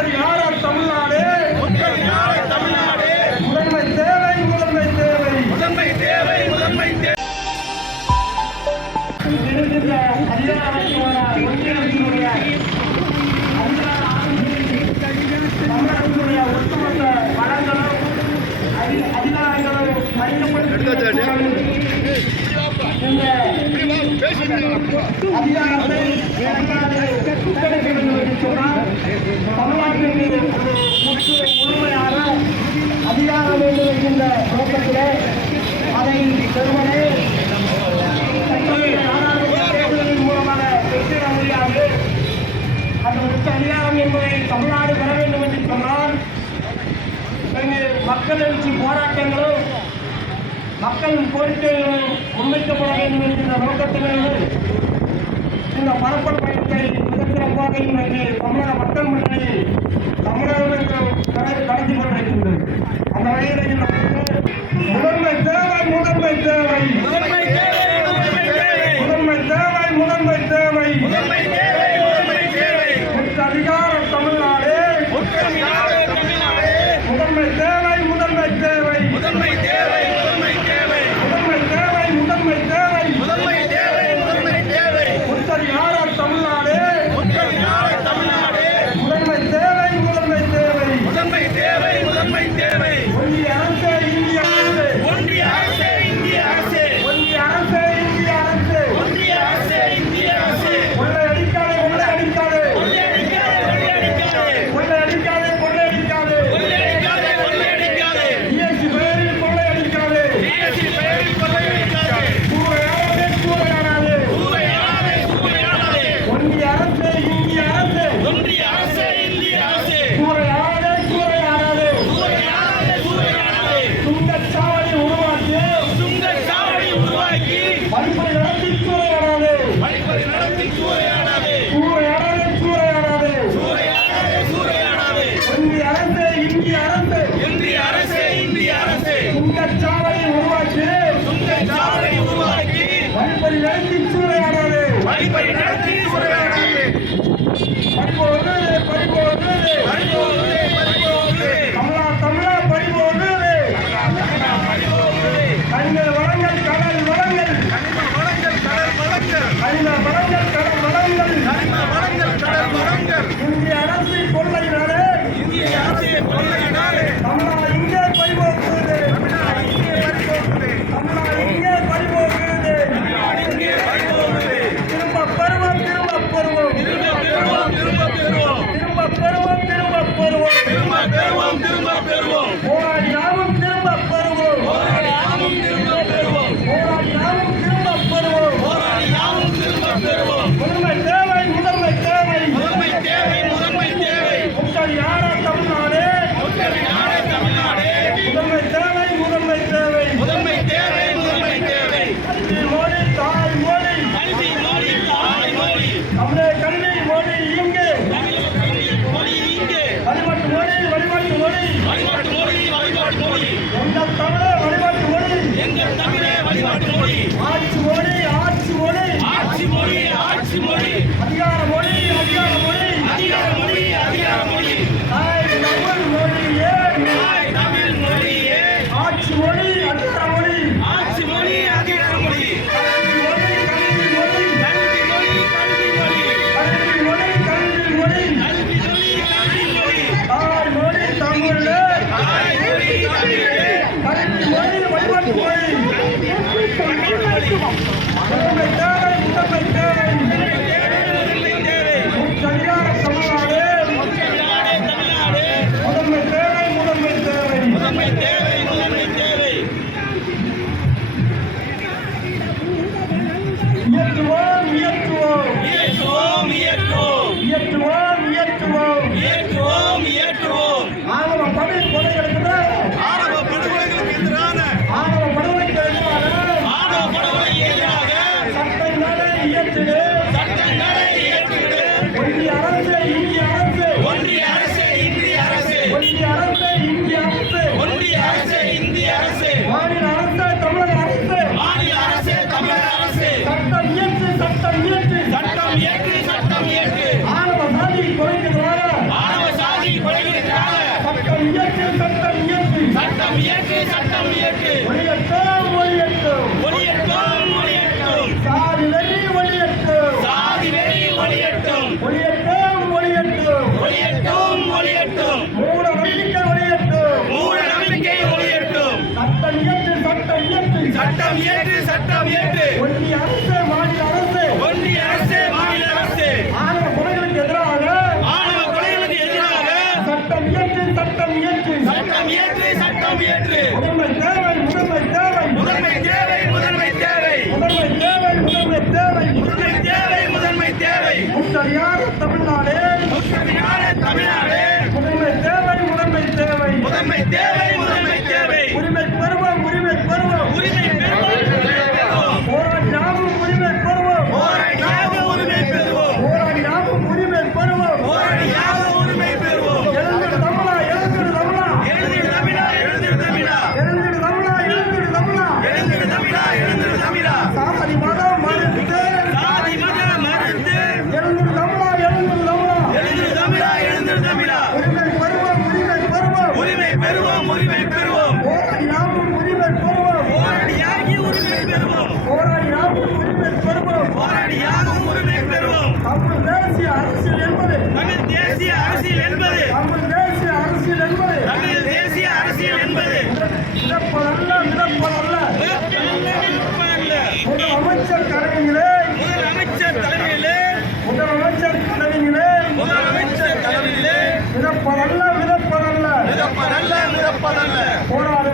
முத்தரியார தமிழ்நாடு முதன்மை தேவை முதன்மை தேவை முதன்மை தேவை முதன்மை தேவை தமிழகத்தினுடைய ஒட்டுமொத்த வளங்களும் அதிகாரங்களும் அதிகாரத்தை சொன்னால் தமிழ்நாட்டிற்கு ஒரு முழுமையான அதிகாரம் வேண்டும் என்கின்ற நோக்கத்திலே அதை பெறுவதே தேர்தலின் மூலமாக பெற்றிட முடியாது. அந்த உச்ச அதிகாரம் என்பதை தமிழ்நாடு பெற வேண்டும் என்று சொன்னால் மக்கள் எழுச்சி போராட்டங்களும் மக்கள் கோரிக்கைகளும் முன்வைக்கப்பட வேண்டும் என்கின்ற நோக்கத்திலிருந்து இந்த பரப்பல் பயணத்தை மிகச்சிறப்பாக இன்றைக்கு தமிழக மக்கள் முன்னணியில் தமிழகம் கடத்தி கொண்டிருக்கின்றது. அந்த வகையில் முதன்மை தேவை முதன்மை தேவை முதன்மை தேவை முதன்மை தேவை முதன்மை தேவை முதன்மை தேவை முதன்மை தேவை அதிகார தமிழ்நாடு முதன்மை தேவை முதன்மை தேவை முதன்மை தேவை முதன்மை தேவை முதன்மை தேவை முதன்மை தேவை முதன்மை தேவை முதன்மை தேவை முத்தரியார தமிழ்நாடு முதன்மை சட்டம் இயற்று சட்டம் இயற்று முதன்மை தேவை முதன்மை தேவை முதன்மை தேவை முதன்மை தேவை முதன்மை தேவை முதன்மை தேவை முதன்மை தேவை முதன்மை தேவை முத்தடியார் தமிழ்நாடு முக்கியமான தமிழ்நாடு முதன்மை தேவை முதன்மை தேவை முதன்மை தேவை முதன்மை தேவை உரிமை பெறுவோம் உரிமை பெறுவோம் உரிமை பெறுவோம் உரிமை பெறுவோம் போராடி யாவும் உரிமை பெறுவோம் போராடியாக உரிமை பெறுவோம் போராடி யாவும் உரிமை பெறுவோம் போராடியாக உரிமை பெறுவோம் எழுந்திடு தமிழா எழுந்திடு தமிழா எழுந்திடு தமிழா எழுந்திடு தமிழா எழுந்திடு தமிழா எழுந்திடு தமிழா எழுந்திடு தமிழா எழுந்திடு தமிழா சாதி மதம் மறுத்து சாதி மத மறுத்து எழுந்திடு தமிழா எழுந்திடு தமிழா எழுந்திடு தமிழா எழுந்திடு தமிழா உரிமை பெறுவோம் உரிமை பெறுவோம் உரிமை பெறுவோம் உரிமை பெறுவோம் போராடி யாவும் உரிமை பெறுவோம் போராடியாகி உரிமை பெறுவோம் போராடி யாவும் உரிமை பெறுவோம் போராடியாக உரிமை பெறுவோம் தமிழ் தேசிய அரசியல் என்பது தமிழ் தேசிய அரசியல் என்பது தமிழ் தேசிய அரசியல் என்பது தமிழ் தேசிய அரசியல் என்பது மிதப்பதல்ல மிதப்பதல்ல நிற்பதல்ல. முதல் அமைச்சர் தலைமையிலே முதலமைச்சர் தலைமையிலே முதலமைச்சர் தலைமையிலே முதலமைச்சர் தலைமையிலே மிதப்பதல்ல மிதப்பதல்ல மிதப்பதல்ல மிதப்பதல்ல போராட